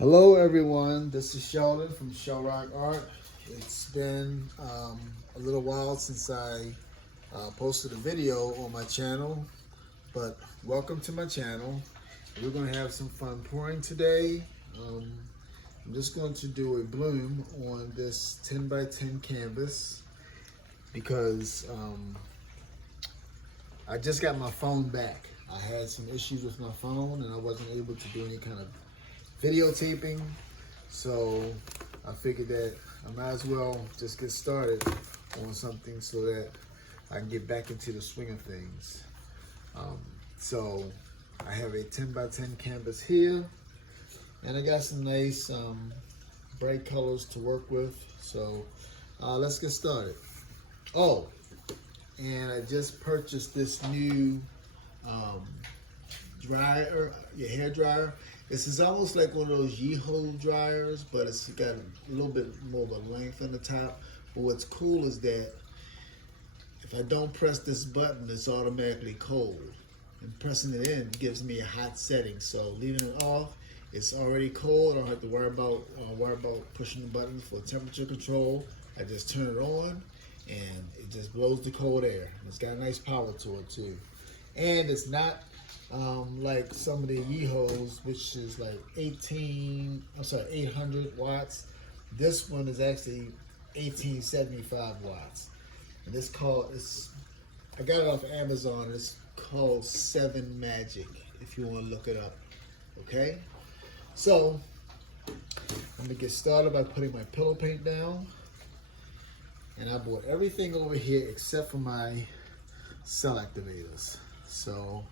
Hello everyone, this is Sheldon from Shell Rock Art. It's been a little while since I posted a video on my channel, but welcome to my channel. We're going to have some fun pouring today. I'm just going to do a bloom on this 10 by 10 canvas because I just got my phone back. I had some issues with my phone and I wasn't able to do any kind of videotaping, so I figured that I might as well just get started on something so that I can get back into the swing of things. So I have a 10 by 10 canvas here, and I got some nice bright colors to work with. So let's get started. Oh, and I just purchased this new hair dryer. This is almost like one of those Yeeho dryers, but it's got a little bit more of a length on the top. But what's cool is that if I don't press this button, it's automatically cold. And pressing it in gives me a hot setting. So leaving it off, it's already cold. I don't have to worry about pushing the button for temperature control. I just turn it on and it just blows the cold air. It's got a nice power to it too. And it's not like some of the Yeehos, which is like 800 watts. This one is actually 1875 watts. And I got it off Amazon. It's called 7 Magic, if you want to look it up. Okay? So, I'm going to get started by putting my pillow paint down. And I bought everything over here except for my cell activators. So,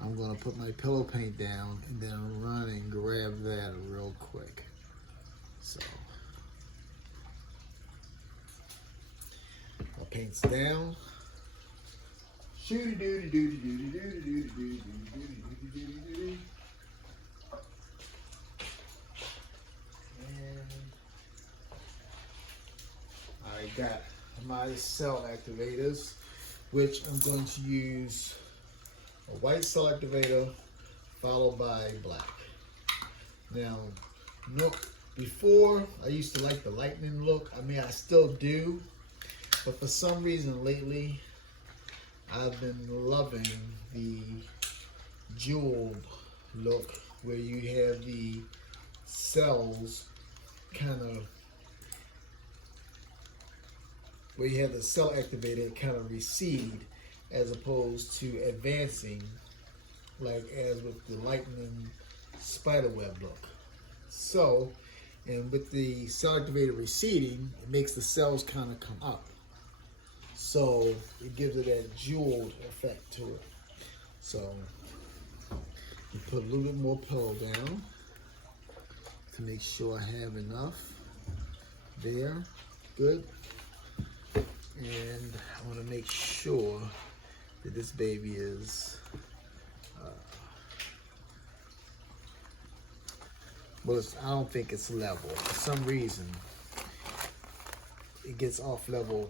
I'm going to put my pillow paint down and then run and grab that real quick. So, my paint's down. And I got my cell activators, which I'm going to use a white cell activator followed by black. Now, before I used to like the lightning look. I mean, I still do, but for some reason lately, I've been loving the jeweled look where you have the cells where you have the cell activator kind of recede, as opposed to advancing, like as with the lightning spiderweb look. So, and with the cell activator receding, it makes the cells kind of come up. So it gives it that jeweled effect to it. So you put a little bit more pillow down to make sure I have enough there. Good. And I want to make sure that this baby is I don't think it's level. For some reason it gets off level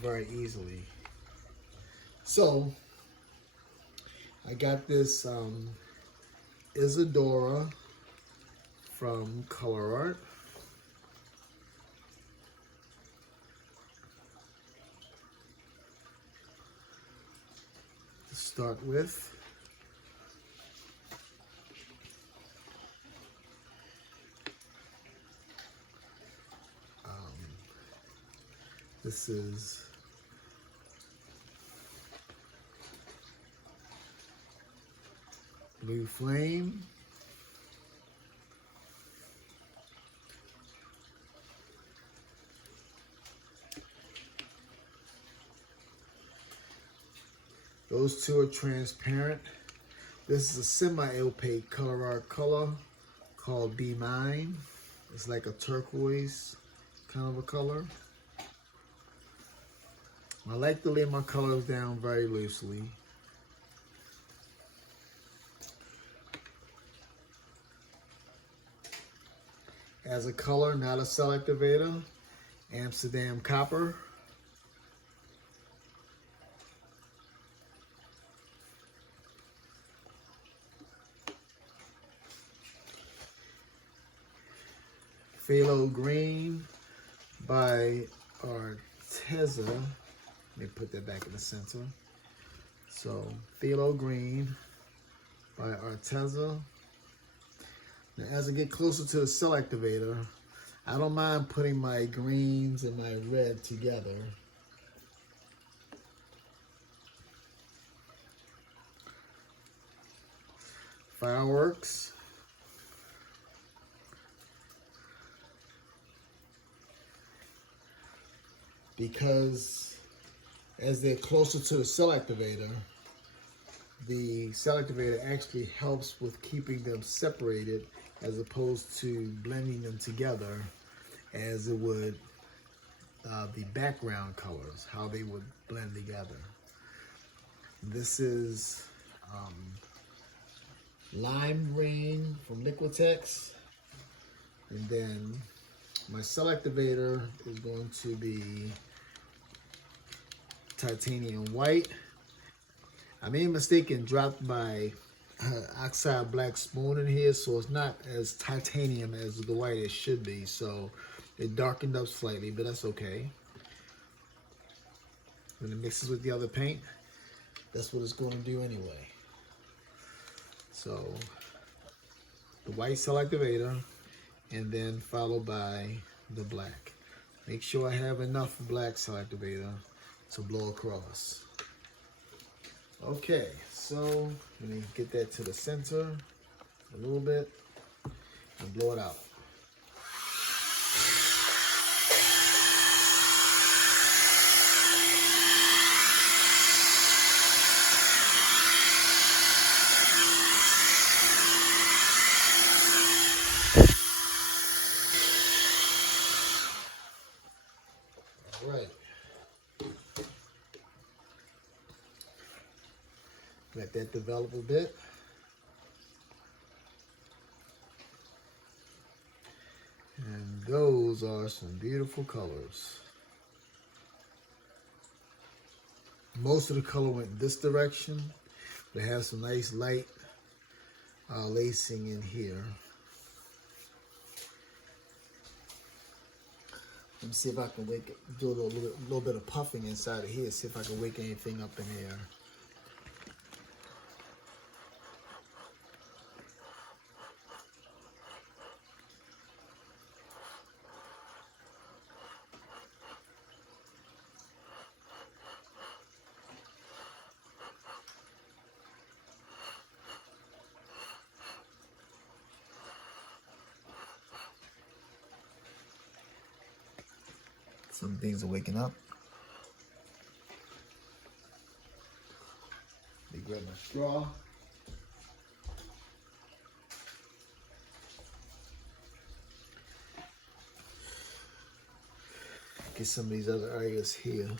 very easily. So I got this Isadora from Color Art. Start with. This is Blue Flame. Those two are transparent. This is a semi-opaque Color Art color called Be Mine. It's like a turquoise kind of a color. I like to lay my colors down very loosely. As a color, not a cell activator, Amsterdam Copper. Phthalo Green by Arteza. Let me put that back in the center. So Pthalo Green by Arteza. Now as I get closer to the cell activator, I don't mind putting my greens and my red together. Fireworks. Because as they're closer to the cell activator actually helps with keeping them separated as opposed to blending them together as it would the background colors, how they would blend together. This is lime green from Liquitex, and then my cell activator is going to be titanium white. I made a mistake and dropped my oxide black spoon in here, so it's not as titanium as the white it should be, so it darkened up slightly, but that's okay. When it mixes with the other paint, that's what it's going to do anyway. So the white cell activator, and then followed by the black. Make sure I have enough black cell activator to blow across. Okay, so let me get that to the center a little bit and blow it out. All right. Let that develop a bit. And those are some beautiful colors. Most of the color went this direction. They have some nice light lacing in here. Let me see if I can do a little bit of puffing inside of here, see if I can wake anything up in here. Some things are waking up. Let me grab my straw. Get some of these other areas here.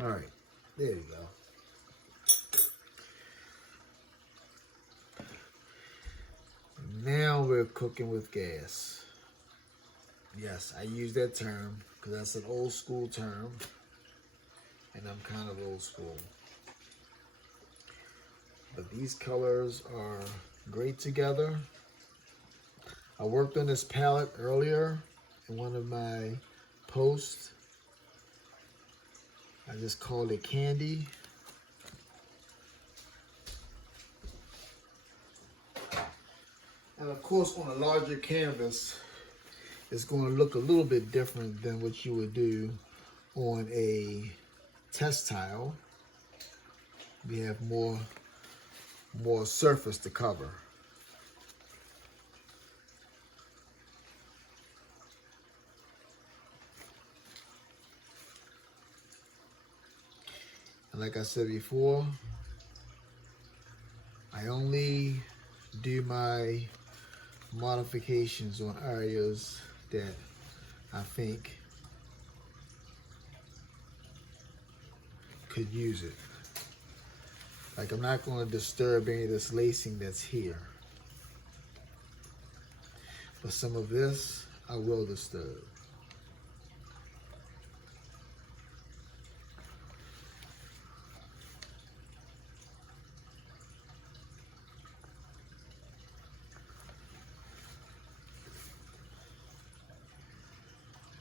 All right, there you go. Now we're cooking with gas. Yes, I use that term because that's an old school term, and I'm kind of old school. But these colors are great together. I worked on this palette earlier in one of my posts. I just called it Candy. And of course, on a larger canvas, it's going to look a little bit different than what you would do on a test tile. We have more surface to cover. And like I said before, I only do my modifications on areas that I think could use it. Like, I'm not going to disturb any of this lacing that's here. but some of this I will disturb.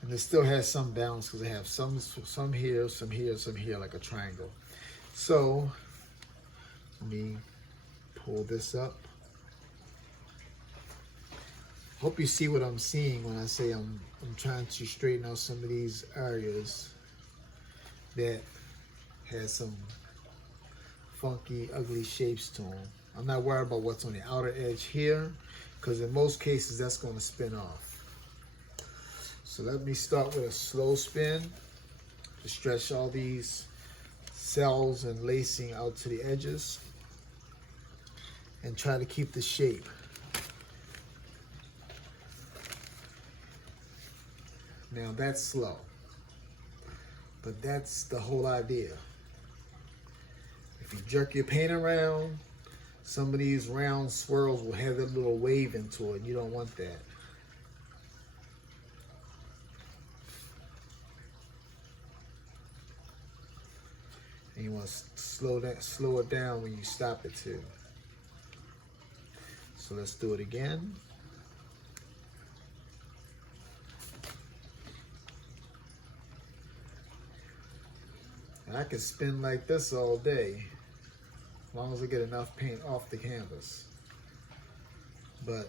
And it still has some balance because I have some here, some here, some here, like a triangle. So let me pull this up. Hope you see what I'm seeing when I say I'm trying to straighten out some of these areas that has some funky, ugly shapes to them. I'm not worried about what's on the outer edge here, because in most cases that's going to spin off. So let me start with a slow spin to stretch all these cells and lacing out to the edges and try to keep the shape. Now that's slow, but that's the whole idea. If you jerk your paint around, some of these round swirls will have that little wave into it. You don't want that. And you want to slow it down when you stop it too. So let's do it again. And I can spin like this all day, as long as I get enough paint off the canvas. But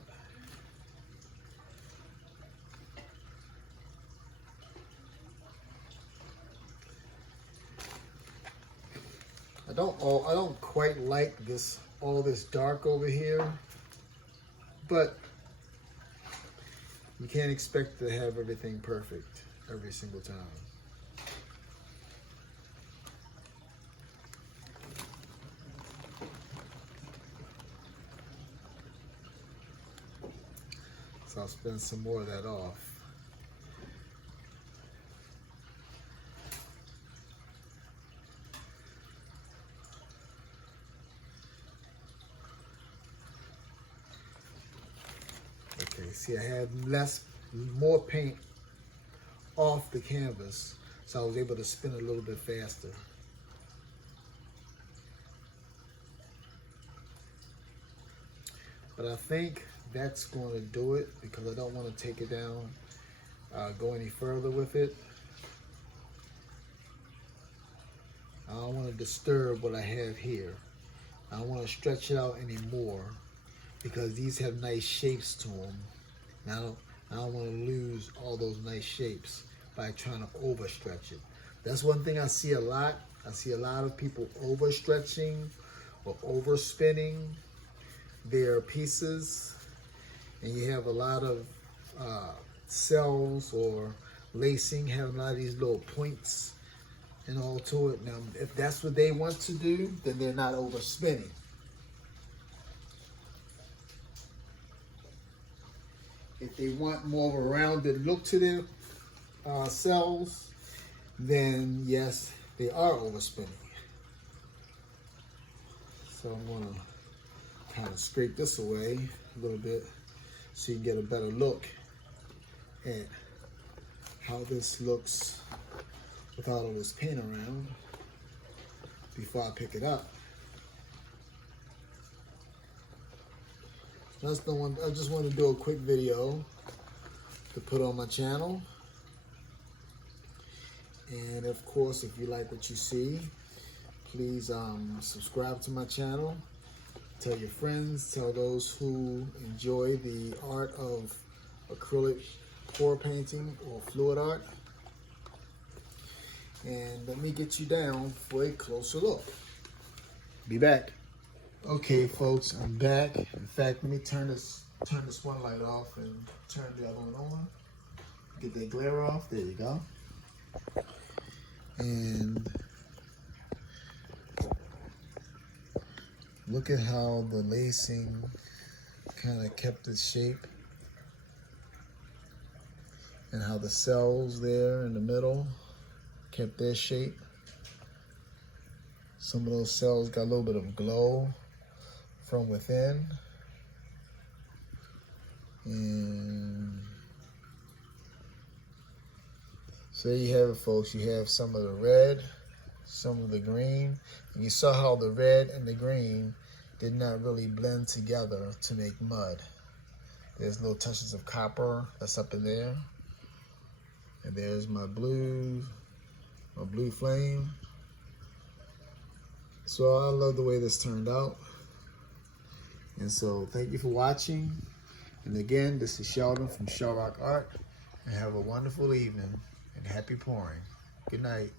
I don't quite like all this dark over here, but you can't expect to have everything perfect every single time. So I'll spin some more of that off. Okay, see, I had more paint off the canvas, so I was able to spin a little bit faster. But I think that's going to do it, because I don't want to take it down, go any further with it. I don't want to disturb what I have here. I don't want to stretch it out anymore, because these have nice shapes to them. And I don't want to lose all those nice shapes by trying to overstretch it. That's one thing I see a lot. I see a lot of people overstretching or overspinning their pieces. And you have a lot of cells or lacing, having a lot of these little points and all to it. Now, if that's what they want to do, then they're not overspinning. If they want more of a rounded look to their cells, then yes, they are overspinning. So I'm going to kind of scrape this away a little bit, so you can get a better look at how this looks without all this paint around before I pick it up. That's the one. I just wanted to do a quick video to put on my channel. And of course, if you like what you see, please subscribe to my channel. Tell your friends, tell those who enjoy the art of acrylic pour painting or fluid art. And let me get you down for a closer look. Be back. Okay, folks, I'm back. In fact, let me turn this one light off and turn the other one on. Get that glare off. There you go. And look at how the lacing kind of kept its shape, and how the cells there in the middle kept their shape. Some of those cells got a little bit of glow from within. And So there you have it, folks. You have some of the red, some of the green. And you saw how the red and the green did not really blend together to make mud. There's little touches of copper that's up in there. And there's my blue flame. So I love the way this turned out. And so thank you for watching. And again, this is Sheldon from Shell Rock Art. And have a wonderful evening and happy pouring. Good night.